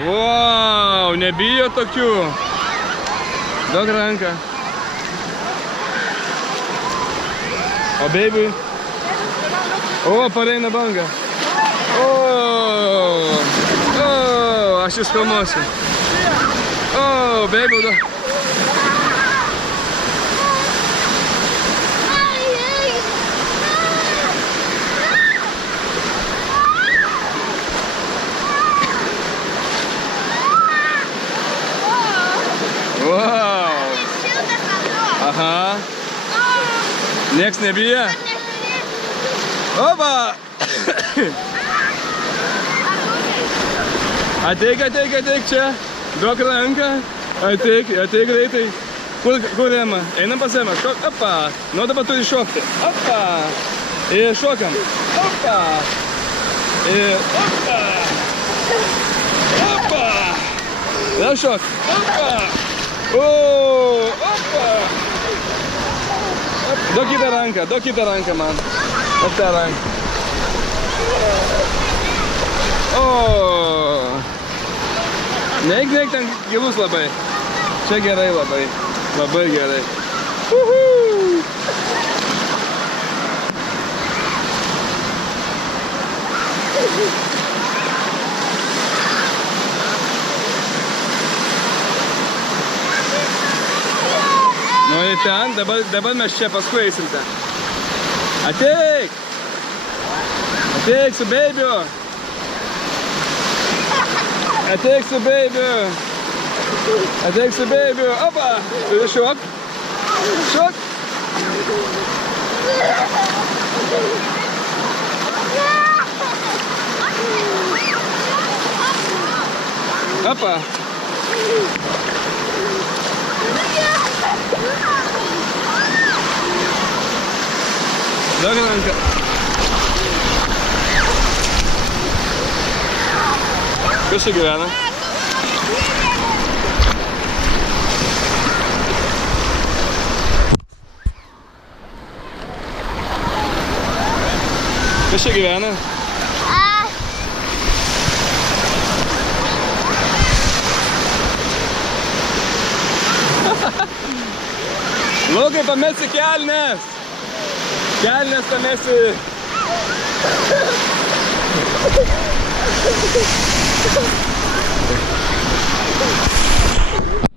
Wow, nebijo tokių. Duok ranką. O baby? O, pareina banga. O, aš jūs filmuosiu. O, baby, duok. Wow. Aha. Nieks nebijo? Opa. Ateik čia. Duok ranką. Ateik greitai. Kur Ema? Einam pas Emą. Opa. Nu dabar turi šokti. Opa. Ir šokam. Opa. Ir opa. Opa. Vėl šok. Opa. O, opa. Duok kitą ranką man. Duok tą ranką. O. Neik ten gilus labai. Čia gerai labai. Labai gerai. Nu į ten, dabar mes čia paskui eisim ten. Ateik! Ateik su beibiu! Ateik su beibiu! Ateik su beibiu! Opa! Turi šok! Šok! Opa! Duok ranką. Kas čia gyvena? Kas čia gyvena? Lukai, pamesi kelnes! Kelnes pamesi!